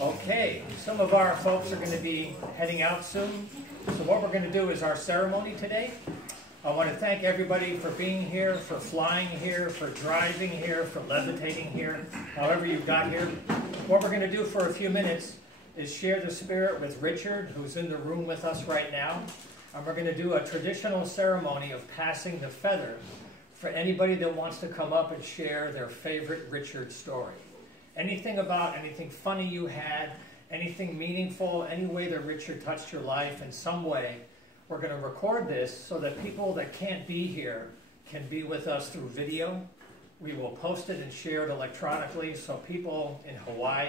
Okay, some of our folks are going to be heading out soon. So what we're going to do is our ceremony today. I want to thank everybody for being here, for flying here, for driving here, for levitating here, however you got here. What we're going to do for a few minutes is share the spirit with Richard, who's in the room with us right now. And we're going to do a traditional ceremony of passing the feather for anybody that wants to come up and share their favorite Richard story. Anything about anything funny you had, anything meaningful, any way that Richard touched your life in some way. We're going to record this so that people that can't be here can be with us through video. We will post it and share it electronically so people in Hawaii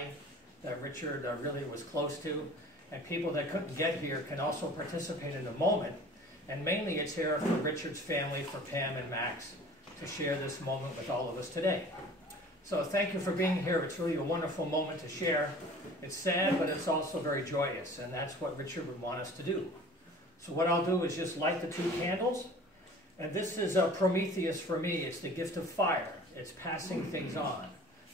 that Richard really was close to, and people that couldn't get here can also participate in the moment. And mainly it's here for Richard's family, for Pam and Max, to share this moment with all of us today. So thank you for being here. It's really a wonderful moment to share. It's sad, but it's also very joyous, and that's what Richard would want us to do. So what I'll do is just light the 2 candles. And this is a Prometheus for me. It's the gift of fire. It's passing things on.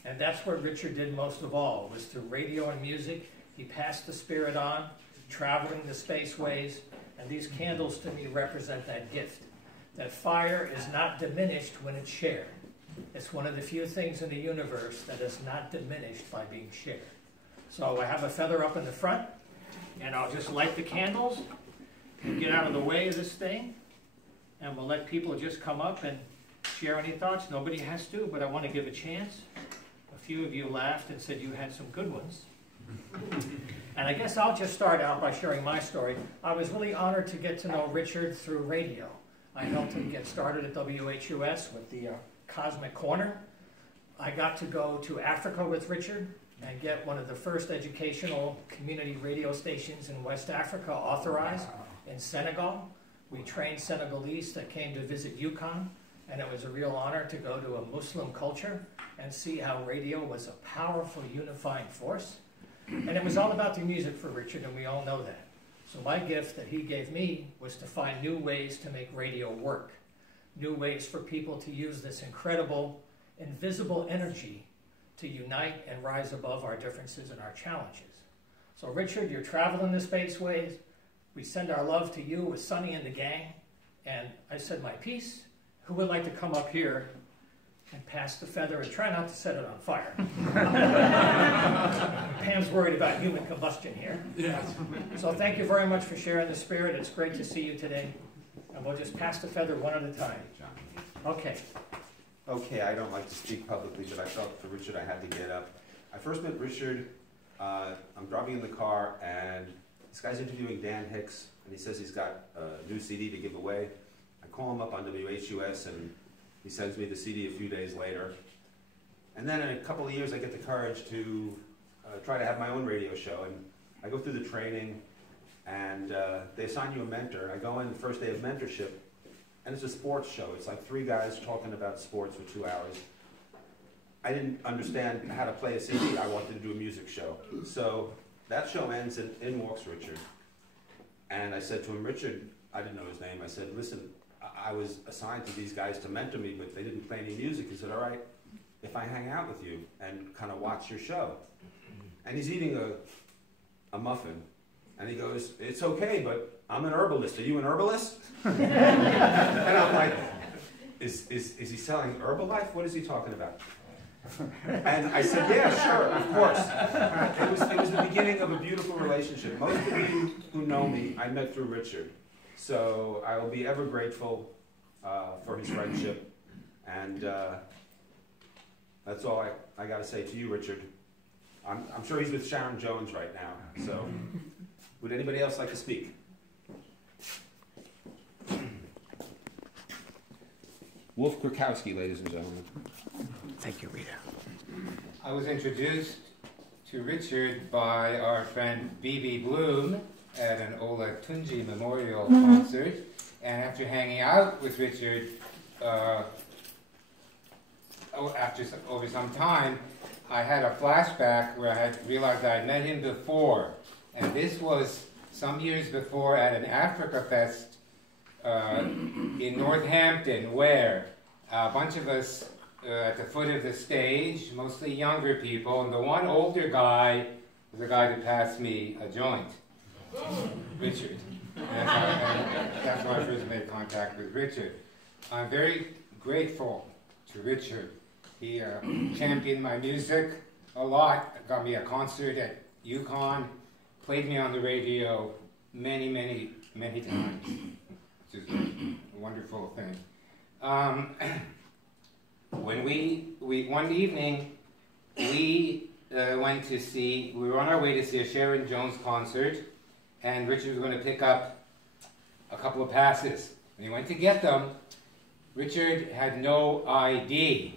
And that's what Richard did most of all, was through radio and music. He passed the spirit on, traveling the spaceways. And these candles to me represent that gift. That fire is not diminished when it's shared. It's one of the few things in the universe that is not diminished by being shared. So I have a feather up in the front, and I'll just light the candles. And get out of the way of this thing, and we'll let people just come up and share any thoughts. Nobody has to, but I want to give a chance. A few of you laughed and said you had some good ones. And I guess I'll just start out by sharing my story. I was really honored to get to know Richard through radio. I helped him get started at WHUS with the Cosmic Corner. I got to go to Africa with Richard and get one of the first educational community radio stations in West Africa authorized. In Senegal. We trained Senegalese that came to visit Yukon, and it was a real honor to go to a Muslim culture and see how radio was a powerful unifying force. And it was all about the music for Richard, and we all know that. So my gift that he gave me was to find new ways to make radio work, new ways for people to use this incredible, invisible energy to unite and rise above our differences and our challenges. So Richard, you're traveling the spaceways. We send our love to you with Sonny and the gang. And I said my piece. Who would like to come up here and pass the feather and try not to set it on fire? Pam's worried about human combustion here. Yes. So thank you very much for sharing the spirit. It's great to see you today. And we'll just pass the feather one at a time. Okay. Okay, I don't like to speak publicly, but I felt for Richard I had to get up. I first met Richard, I'm driving in the car, and this guy's interviewing Dan Hicks, and he says he's got a new CD to give away. I call him up on WHUS, and he sends me the CD a few days later. And then in a couple of years, I get the courage to try to have my own radio show. And I go through the training, and they assign you a mentor. I go in the first day of mentorship, and it's a sports show. It's like 3 guys talking about sports for 2 hours. I didn't understand how to play a CD. I wanted to do a music show. So that show ends, and in walks Richard. And I said to him, Richard, I didn't know his name. I said, listen, I was assigned to these guys to mentor me, but they didn't play any music. He said, all right, if I hang out with you and kind of watch your show. And he's eating a muffin. And he goes, it's okay, but I'm an herbalist. Are you an herbalist? And I'm like, is he selling Herbalife? What is he talking about? And I said, yeah, sure, of course. It was the beginning of a beautiful relationship. Most of you who know me, I met through Richard. So I will be ever grateful for his friendship. And that's all I got to say to you, Richard. I'm sure he's with Sharon Jones right now. So would anybody else like to speak? Wolf Krakowski, ladies and gentlemen. Thank you, Rita. I was introduced to Richard by our friend B.B. Bloom at an Ola Tunji Memorial concert. And after hanging out with Richard, over some time, I had a flashback where I had realized I had met him before. And this was some years before at an Africa Fest in Northampton, where a bunch of us at the foot of the stage, mostly younger people, and the one older guy was a guy that passed me a joint, Richard. And that's how I first made contact with Richard. I'm very grateful to Richard. He championed my music a lot, got me a concert at Yukon, played me on the radio many, many, many times, which is a wonderful thing. When one evening, we went to see, we were on our way to see a Sharon Jones concert, and Richard was going to pick up a couple of passes. When he went to get them, Richard had no ID.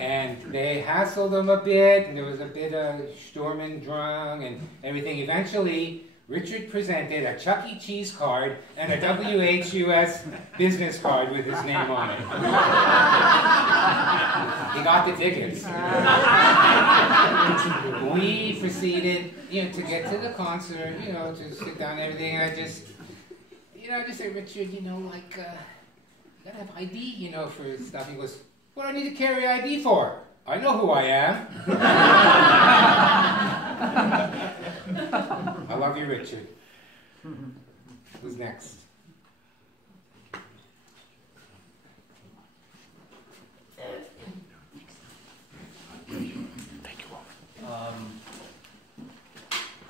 And they hassled him a bit, and there was a bit of Sturm und Drang and everything. Eventually, Richard presented a Chuck E. Cheese card and a WHUS business card with his name on it. He got the tickets. We proceeded, to get to the concert, to sit down and everything. And I just said, Richard, you gotta have ID, for stuff. He goes, what do I need to carry ID for? I know who I am. I love you, Richard. Who's next?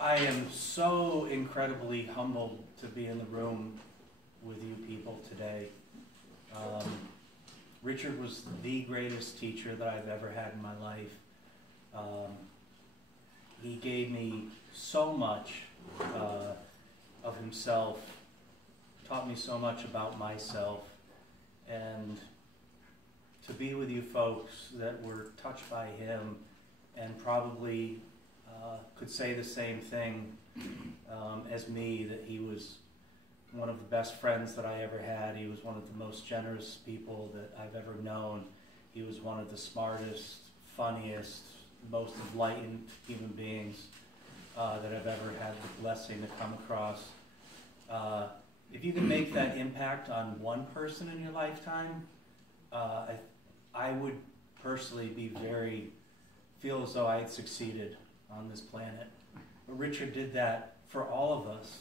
I am so incredibly humbled to be in the room with you people today. Richard was the greatest teacher that I've ever had in my life. He gave me so much of himself, taught me so much about myself, and to be with you folks that were touched by him and probably could say the same thing as me, that he was one of the best friends that I ever had. He was one of the most generous people that I've ever known. He was one of the smartest, funniest, most enlightened human beings that I've ever had the blessing to come across. If you can make that impact on one person in your lifetime, I would personally feel as though I had succeeded on this planet. But Richard did that for all of us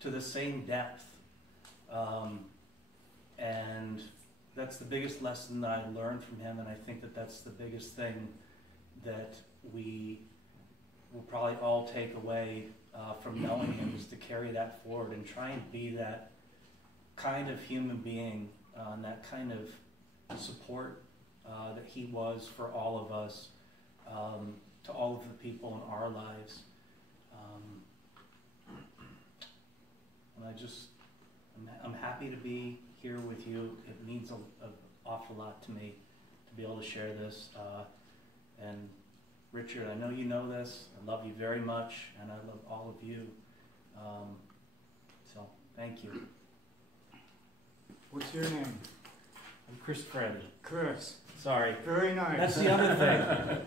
to the same depth. And that's the biggest lesson that I learned from him, and I think that that's the biggest thing that we will probably all take away from knowing him, is to carry that forward and try and be that kind of human being, and that kind of support that he was for all of us, to all of the people in our lives. And I'm happy to be here with you. It means an awful lot to me to be able to share this. And Richard, I know you know this. I love you very much, and I love all of you. So thank you. What's your name? I'm Chris Freddy. Chris. Sorry. Very nice. That's the other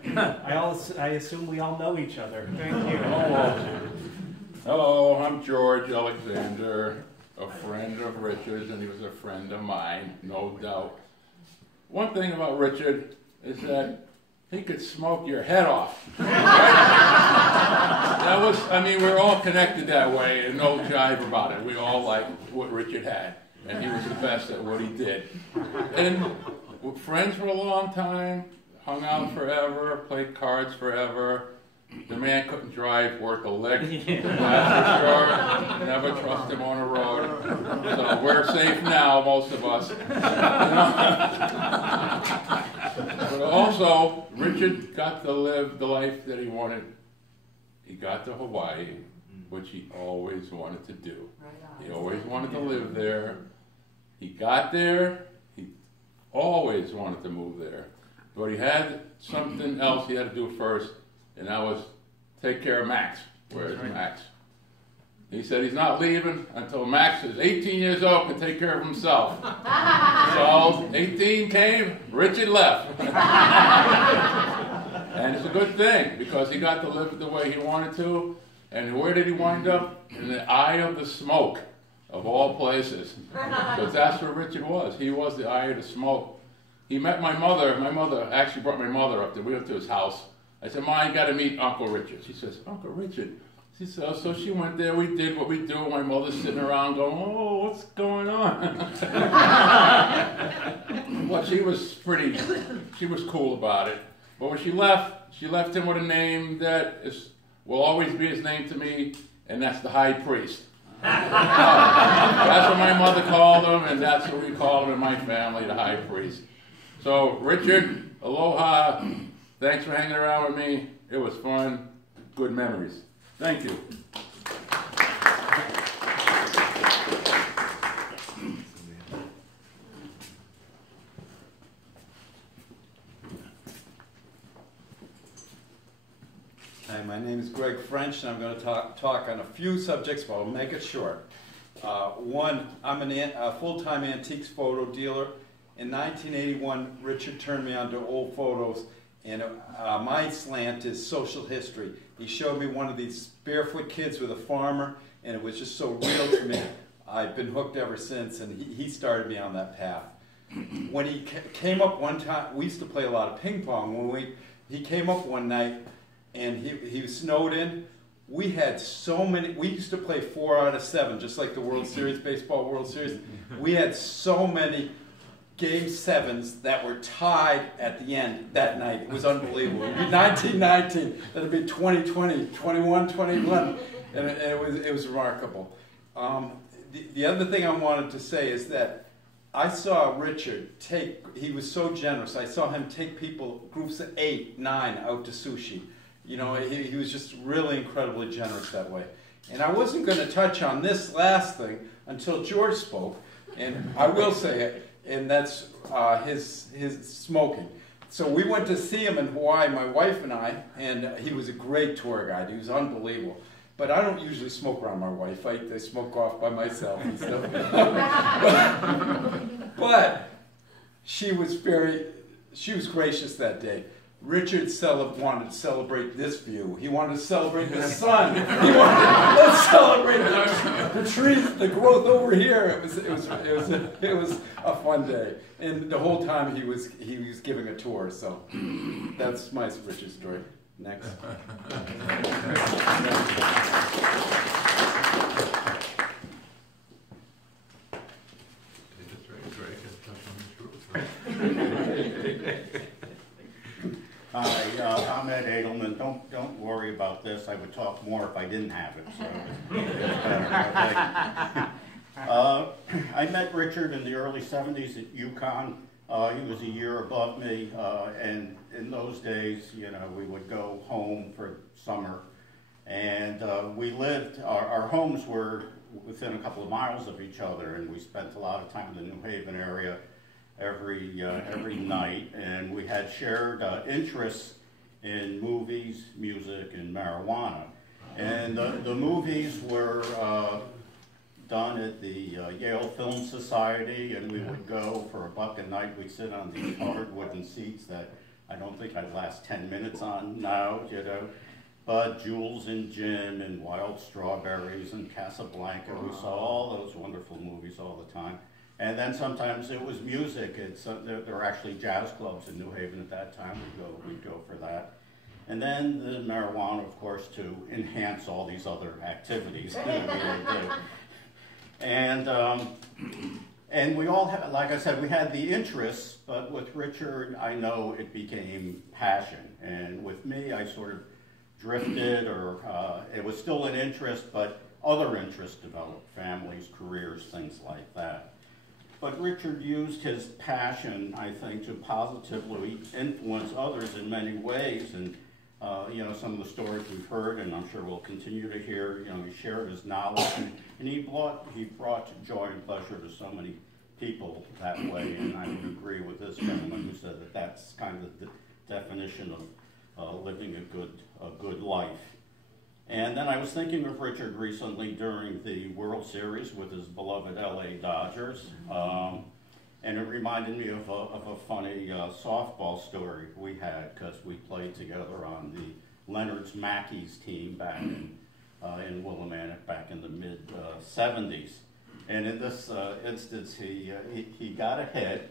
thing. I assume we all know each other. Thank you. Hello, I'm George Alexander, a friend of Richard's, and he was a friend of mine, no doubt. One thing about Richard is that he could smoke your head off. We're all connected that way, and no jive about it. We all liked what Richard had, and he was the best at what he did. And we're friends for a long time, hung out forever, played cards forever. The man couldn't drive worth a lick, that's for sure. Never trust him on the road. So we're safe now, most of us. But also, Richard got to live the life that he wanted. He got to Hawaii, which he always wanted to do. He always wanted to live there. He got there. He always wanted to move there. But he had something else he had to do first. And that was take care of Max. Where's Max? He said he's not leaving until Max is 18 years old and can take care of himself. So 18 came, Richard left. And it's a good thing, because he got to live the way he wanted to. And where did he wind up? In the eye of the smoke, of all places. Because that's where Richard was. He was the eye of the smoke. He met my mother. My mother actually brought my mother up there. We went to his house. I said, Ma, you got to meet Uncle Richard. She says, Uncle Richard? She said, oh, so she went there, we did what we do. My mother's sitting around going, oh, what's going on? Well, she was cool about it. But when she left him with a name that will always be his name to me, and that's the High Priest. That's what my mother called him, and that's what we call him in my family, the High Priest. So, Richard, aloha. Thanks for hanging around with me. It was fun. Good memories. Thank you. Hi, my name is Greg French, and I'm going to talk on a few subjects, but I'll make it short. One, I'm a full-time antiques photo dealer. In 1981, Richard turned me on to old photos, and my slant is social history. He showed me one of these barefoot kids with a farmer, and it was just so real to me. I've been hooked ever since, and he started me on that path. When he came up one time, we used to play a lot of ping pong. He came up one night, and he was snowed in. We had so many, we used to play 4 out of 7, just like the World Series, Baseball World Series. We had so many Game 7s that were tied at the end that night. It was unbelievable. It would be 1919, then it would be 2020, 21, and it was remarkable. The other thing I wanted to say is that I saw Richard he was so generous. I saw him take groups of 8, 9 out to sushi. You know, he was just really incredibly generous that way. And I wasn't going to touch on this last thing until George spoke, and I will say it, and that's his smoking. So we went to see him in Hawaii, my wife and I, and he was a great tour guide. He was unbelievable. But I don't usually smoke around my wife. I smoke off by myself and stuff. but she was gracious that day. Richard wanted to celebrate this view. He wanted to celebrate the sun. Let's celebrate the trees, the growth over here. It was a fun day, and the whole time he was giving a tour. So that's my Richard story. Next. Hi, I'm Ed Edelman. Don't worry about this. I would talk more if I didn't have it. So I met Richard in the early 70s at UConn. He was a year above me, and in those days, you know, we would go home for summer, and we lived. Our homes were within a couple of miles of each other, and we spent a lot of time in the New Haven area every night, and we had shared interests in movies, music, and marijuana. And the movies were done at the Yale Film Society, and we would go for $1 a night. We'd sit on these hard wooden seats that I don't think I'd last 10 minutes on now, you know. But Jules and Jim and Wild Strawberries and Casablanca, we saw all those wonderful movies all the time. And then sometimes it was music. There were actually jazz clubs in New Haven at that time. We'd go for that. And then the marijuana, of course, to enhance all these other activities that we would do. And we all had, like I said, we had the interests, but with Richard, I know it became passion. And with me, I sort of drifted, or it was still an interest, but other interests developed, families, careers, things like that. But Richard used his passion, I think, to positively influence others in many ways. And, you know, some of the stories we've heard, and I'm sure we'll continue to hear, you know, he shared his knowledge, and he brought joy and pleasure to so many people that way. And I would agree with this gentleman who said that that's kind of the definition of living a good life. And then I was thinking of Richard recently during the World Series with his beloved LA Dodgers. And it reminded me of a funny softball story we had, because we played together on the Leonard's Mackeys team back in Willimantic back in the mid-'70s. And in this instance, he got a hit,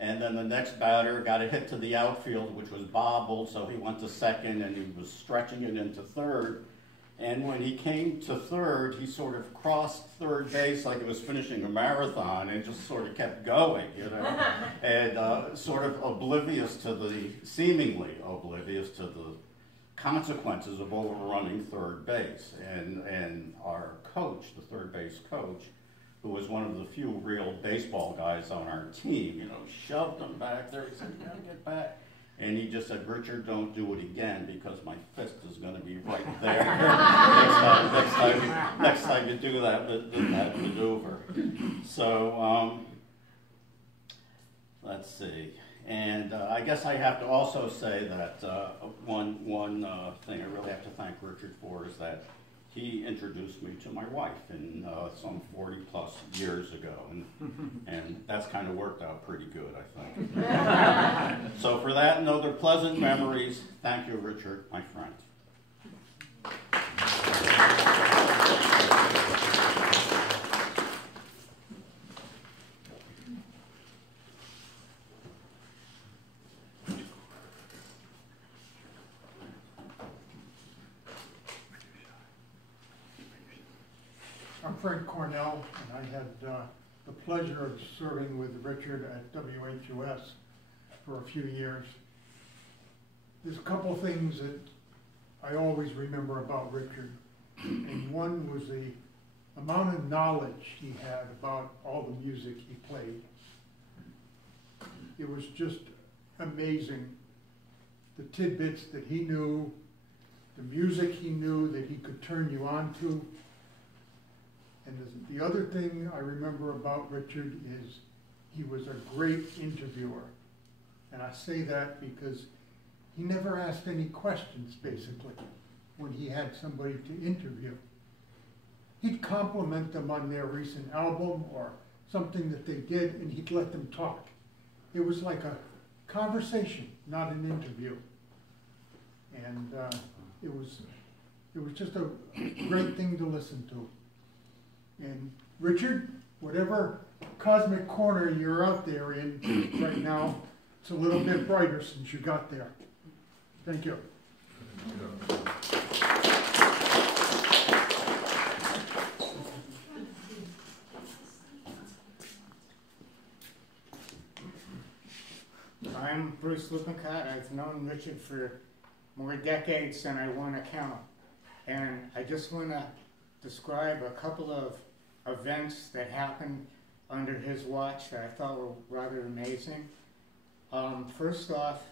And then the next batter got a hit to the outfield, which was bobbled, so he went to second, and he was stretching it into third. And when he came to third, he sort of crossed third base like he was finishing a marathon and just sort of kept going, you know, and sort of seemingly oblivious to the consequences of overrunning third base. And our coach, the third base coach, who was one of the few real baseball guys on our team, you know, shoved him back there. He said, "You gotta get back." And he just said, "Richard, don't do it again because my fist is going to be right there next time you do that maneuver." So let's see. And I guess I have to also say that one thing I really have to thank Richard for is that he introduced me to my wife in some 40 plus years ago, and that's kind of worked out pretty good, I think. So for that and other pleasant memories, thank you, Richard, my friend. I'm Frank Cornell, and I had the pleasure of serving with Richard at WHUS for a few years. There's a couple things that I always remember about Richard, and one was the amount of knowledge he had about all the music he played. It was just amazing, the tidbits that he knew, the music he knew that he could turn you on to. And the other thing I remember about Richard is he was a great interviewer. And I say that because he never asked any questions, basically, when he had somebody to interview. He'd compliment them on their recent album or something that they did, and he'd let them talk. It was like a conversation, not an interview. And it was just a great thing to listen to. And Richard, whatever cosmic corner you're out there in right now, it's a little bit brighter since you got there. Thank you. I'm Bruce Lippincott. I've known Richard for more decades than I want to count. And I just want to describe a couple of events that happened under his watch that I thought were rather amazing. First off,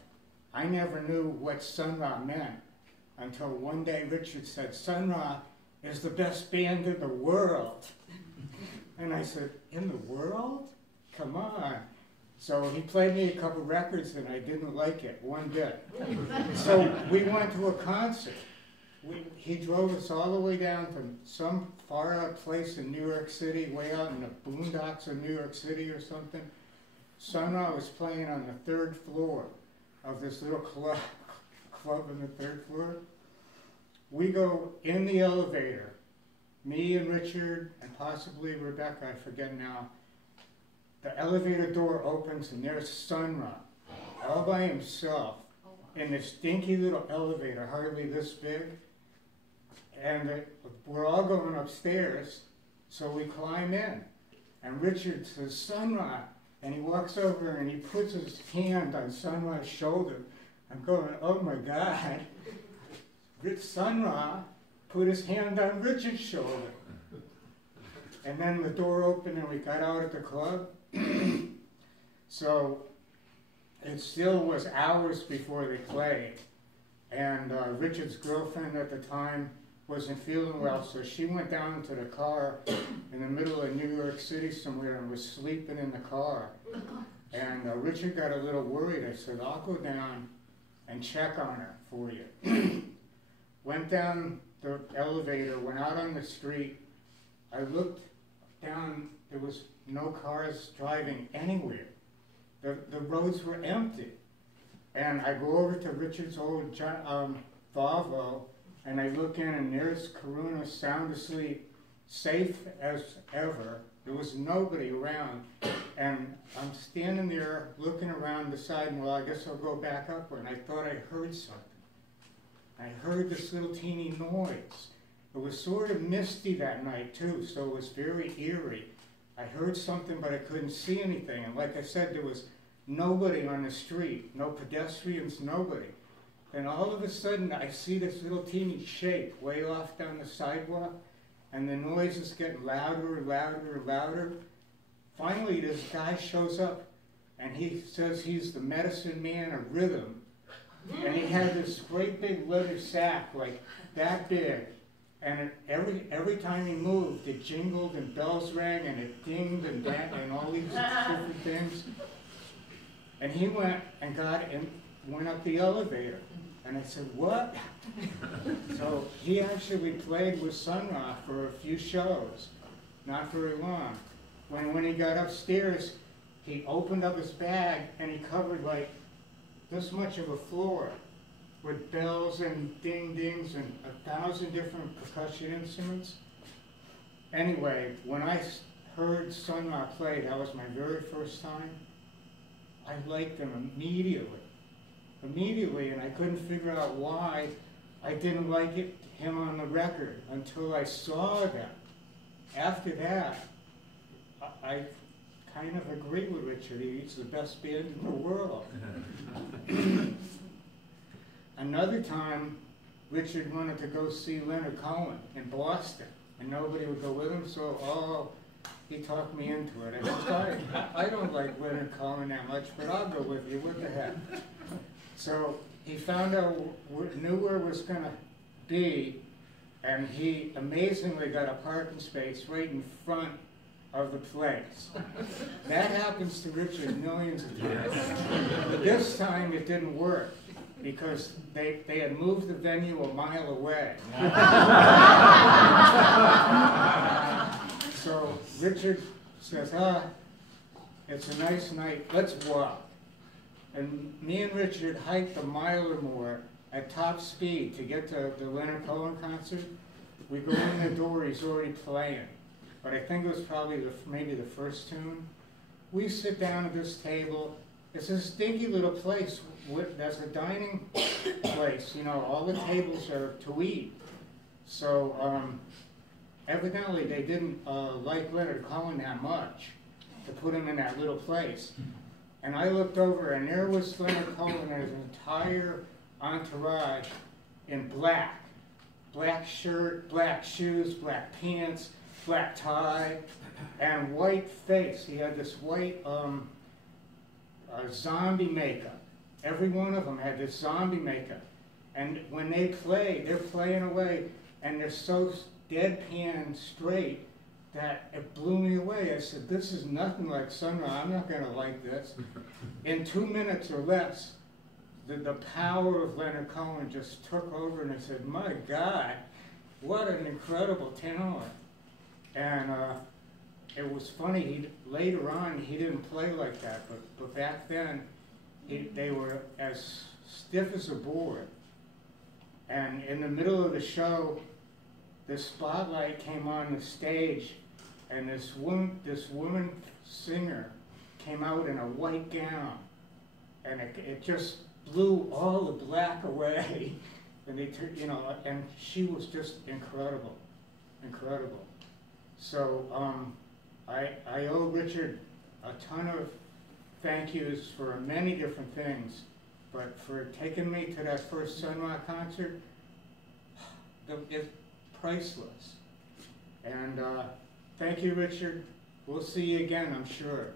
I never knew what Sun Ra meant until one day Richard said, "Sun Ra is the best band in the world." And I said, "In the world? Come on." So he played me a couple records and I didn't like it one bit. So we went to a concert. He drove us all the way down to some far out place in New York City, way out in the boondocks of New York City or something. Sun Ra was playing on the third floor of this little club on the third floor. We go in the elevator, me and Richard and possibly Rebecca, I forget now. The elevator door opens and there's Sun Ra, all by himself, in this dinky little elevator, hardly this big. And we're all going upstairs, so we climb in. And Richard says, "Sun Ra," and he walks over and he puts his hand on Sun Ra's shoulder. I'm going, oh my God. Sun Ra put his hand on Richard's shoulder. And then the door opened and we got out at the club. So it still was hours before they played. And Richard's girlfriend at the time wasn't feeling well, so she went down to the car in the middle of New York City somewhere and was sleeping in the car. And Richard got a little worried. I said, "I'll go down and check on her for you." Went down the elevator, went out on the street. I looked down, there was no cars driving anywhere. The roads were empty. And I go over to Richard's old Volvo, and I look in, and there's Karuna sound asleep, safe as ever. There was nobody around. And I'm standing there looking around deciding, well, I guess I'll go back up, and I thought I heard something. I heard this little teeny noise. It was sort of misty that night too, so it was very eerie. I heard something, but I couldn't see anything. And like I said, there was nobody on the street, no pedestrians, nobody. And all of a sudden, I see this little teeny shape way off down the sidewalk, and the noise is getting louder and louder and louder. Finally, this guy shows up, and he says he's the medicine man of rhythm. And he had this great big leather sack, like that big. And every time he moved, it jingled and bells rang and it dinged and all these different things. And he went and went up the elevator. And I said, what? So he actually played with Sun Ra for a few shows, not very long. When he got upstairs, he opened up his bag and he covered like this much of a floor with bells and ding-dings and 1,000 different percussion instruments. Anyway, when I heard Sun Ra play, that was my very first time, I liked him immediately. Immediately, and I couldn't figure out why I didn't like him on the record until I saw them. After that, I kind of agree with Richard. He's the best band in the world. Another time, Richard wanted to go see Leonard Cohen in Boston, and nobody would go with him, so he talked me into it. I said, I don't like Leonard Cohen that much, but I'll go with you. What the heck? So he found out, knew where it was going to be, and he amazingly got a parking space right in front of the place. That happens to Richard millions of times. But this time it didn't work because they had moved the venue a mile away. So Richard says, it's a nice night, let's walk. And me and Richard hiked a mile or more at top speed to get to the Leonard Cohen concert. We go in the door, he's already playing. But I think it was probably maybe the first tune. We sit down at this table. It's a stinky little place. There's a dining place. You know, all the tables are to eat. So evidently they didn't like Leonard Cohen that much to put him in that little place. And I looked over, and there was Leonard Cohen and his entire entourage in black. Black shirt, black shoes, black pants, black tie, and white face. He had this white zombie makeup. Every one of them had this zombie makeup. And when they play, they're playing away, and they're so deadpan straight that it blew me away. I said, this is nothing like Sun Ra. I'm not going to like this. In 2 minutes or less, the power of Leonard Cohen just took over, and I said, my God, what an incredible talent. And it was funny, later on, he didn't play like that, but back then, they were as stiff as a board. And in the middle of the show, the spotlight came on the stage, and this woman singer came out in a white gown, and it just blew all the black away, and and she was just incredible, incredible. So I owe Richard a ton of thank yous for many different things, but for taking me to that first Sun Ra concert, it's priceless. And thank you, Richard. We'll see you again, I'm sure.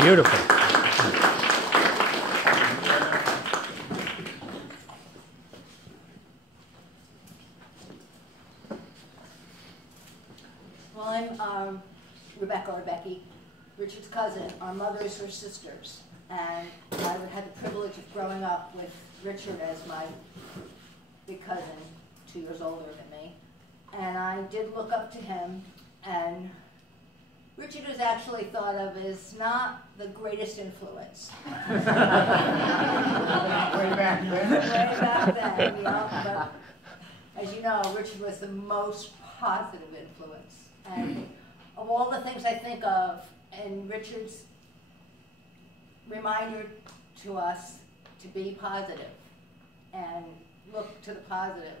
Beautiful. Well, I'm Rebecca, Richard's cousin. Our mothers were sisters, and I had the privilege of growing up with Richard as my big cousin, 2 years older than me. And I did look up to him, and Richard is actually thought of as not the greatest influence. Way back then. Way back then, but as you know, Richard was the most positive influence. And of all the things I think of and Richard's reminder to us to be positive and look to the positive.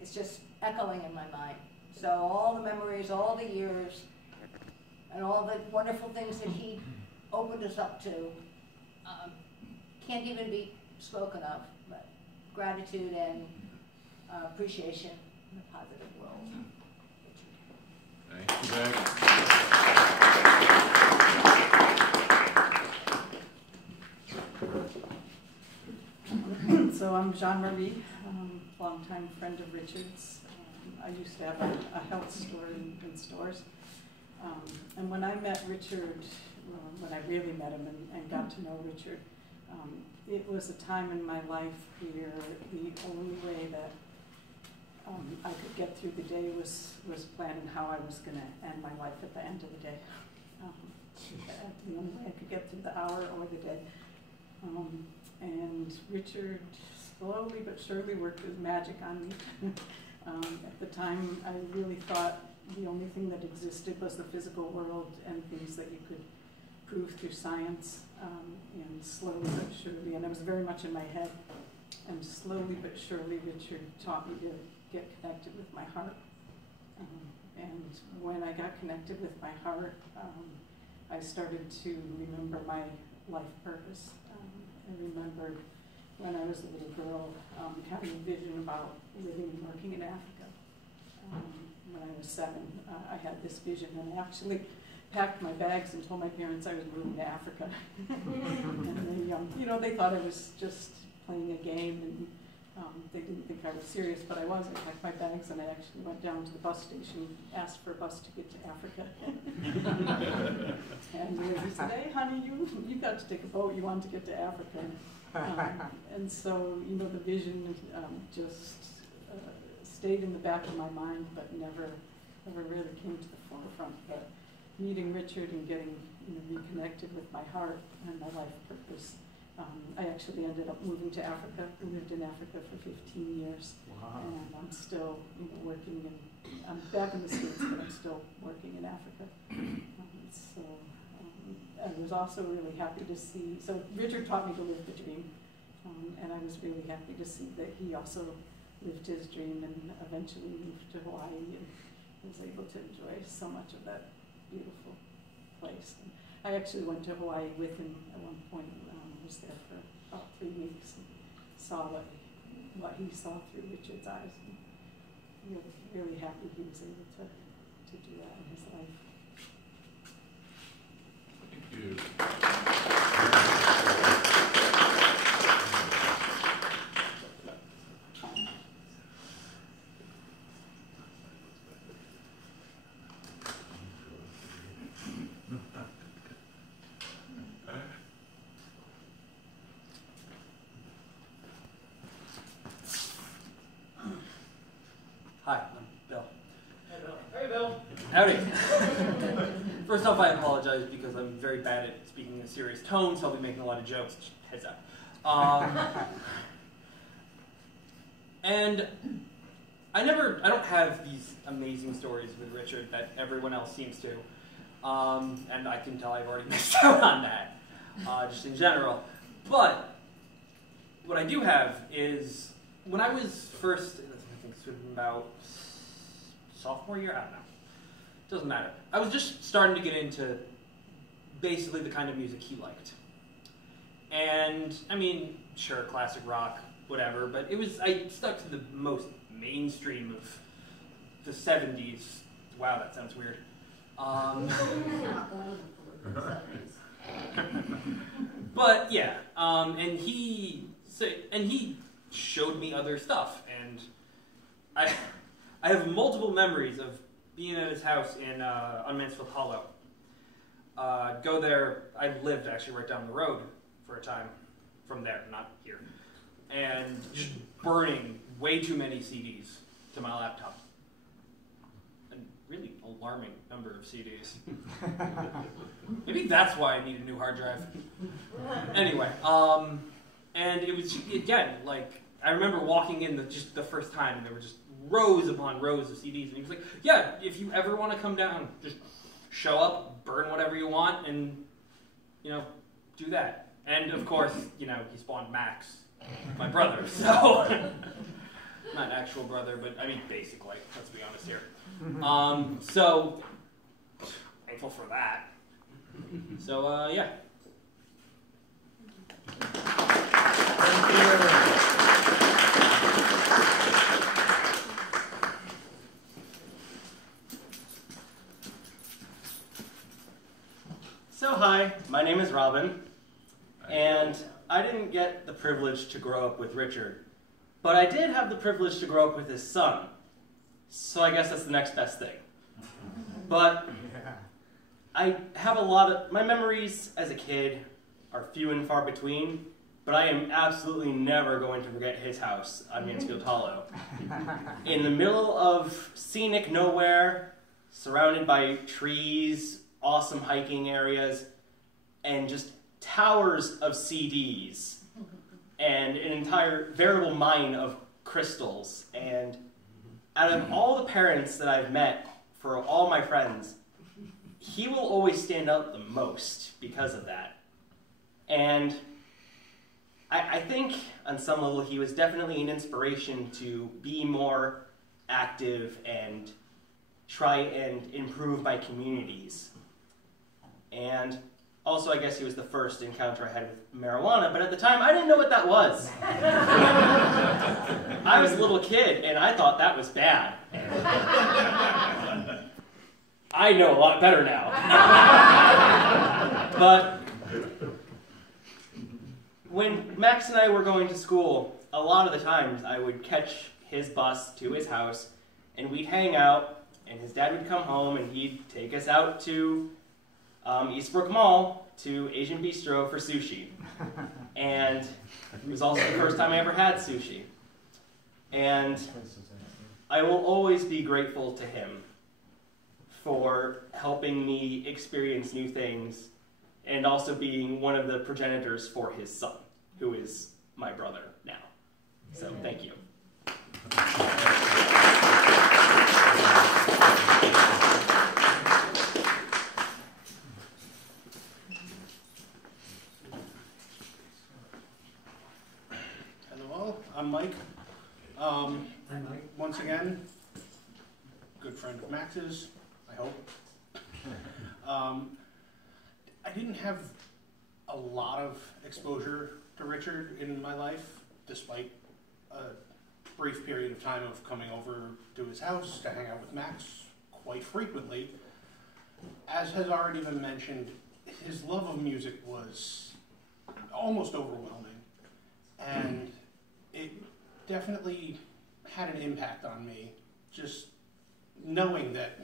It's just echoing in my mind. So all the memories, all the years, and all the wonderful things that he opened us up to can't even be spoken of, but gratitude and appreciation in a positive world. Thank you, Beck. So I'm Jean-Marie, longtime friend of Richard's. I used to have a health store in stores. And when I met Richard, when I really met him and got to know Richard, it was a time in my life where the only way that I could get through the day was planning how I was going to end my life at the end of the day. The only way I could get through the hour or the day. And Richard slowly but surely worked his magic on me. At the time, I really thought the only thing that existed was the physical world and things that you could prove through science. And slowly but surely, and I was very much in my head, and slowly but surely Richard taught me to get connected with my heart. And when I got connected with my heart, I started to remember my life purpose. I remembered when I was a little girl having a vision about living and working in Africa. When I was 7, I had this vision, and I actually packed my bags and told my parents I was moving to Africa. And they, they thought I was just playing a game, and they didn't think I was serious, but I was. I packed my bags, and I actually went down to the bus station, asked for a bus to get to Africa. And he said, "Hey, honey, you got to take a boat. You want to get to Africa." And so, the vision just stayed in the back of my mind, but never really came to the forefront. But meeting Richard and getting reconnected with my heart and my life purpose, I actually ended up moving to Africa. I lived in Africa for 15 years. Wow. And I'm still working I'm back in the States, but I'm still working in Africa. I was also really happy to see, so Richard taught me to live the dream, and I was really happy to see that he also lived his dream and eventually moved to Hawaii and was able to enjoy so much of that beautiful place. And I actually went to Hawaii with him at one point, was there for about 3 weeks and saw what he saw through Richard's eyes, and really happy he was able to do that in his life. Thank you. Hi, I'm Bill. Hey, Bill. Howdy. First off, I apologize because I'm very bad at speaking in a serious tone, so I'll be making a lot of jokes. Just heads up. And I don't have these amazing stories with Richard that everyone else seems to. And I can tell I've already missed out on that, just in general. But what I do have is, when I was first, I think it was about sophomore year, I don't know. Doesn't matter. I was just starting to get into basically the kind of music he liked. And, I mean, sure, classic rock, whatever, but I stuck to the most mainstream of the 70s. Wow, that sounds weird. But, yeah, and he showed me other stuff, and I have multiple memories of being at his house on Mansfield Hollow. Go there, I lived actually right down the road for a time from there, not here. And just burning way too many CDs to my laptop. A really alarming number of CDs. Maybe that's why I need a new hard drive. Anyway, and it was, again, like, I remember walking in just the first time, and there were just rows upon rows of CDs, and he was like, "Yeah, if you ever want to come down, just show up, burn whatever want and, do that. And of course, he spawned Max, my brother, so not an actual brother, but I mean basically, let's be honest here. So thankful for that. So yeah. So hi, my name is Robin, and I didn't get the privilege to grow up with Richard, but I did have the privilege to grow up with his son, so I guess that's the next best thing. But I have my memories as a kid are few and far between, but I am absolutely never going to forget his house on Mansfield Hollow. In the middle of scenic nowhere, surrounded by trees, awesome hiking areas, and just towers of CDs, and an entire veritable mine of crystals. And out of all the parents that I've met, for all my friends, he will always stand out the most because of that. And I think on some level he was definitely an inspiration to be more active and try and improve my communities. And also, I guess he was the first encounter I had with marijuana, but at the time, I didn't know what that was. I was a little kid, and I thought that was bad. I know a lot better now. But when Max and I were going to school, a lot of the times I would catch his bus to his house, and we'd hang out, and his dad would come home, and he'd take us out to Eastbrook Mall to Asian Bistro for sushi. And it was also the first time I ever had sushi. And I will always be grateful to him for helping me experience new things and also being one of the progenitors for his son, who is my brother now. So thank you. I'm Mike. Once again, good friend of Max's, I hope. I didn't have a lot of exposure to Richard in my life, despite a brief period of time of coming over to his house to hang out with Max quite frequently. As has already been mentioned, his love of music was almost overwhelming, and it definitely had an impact on me, just knowing that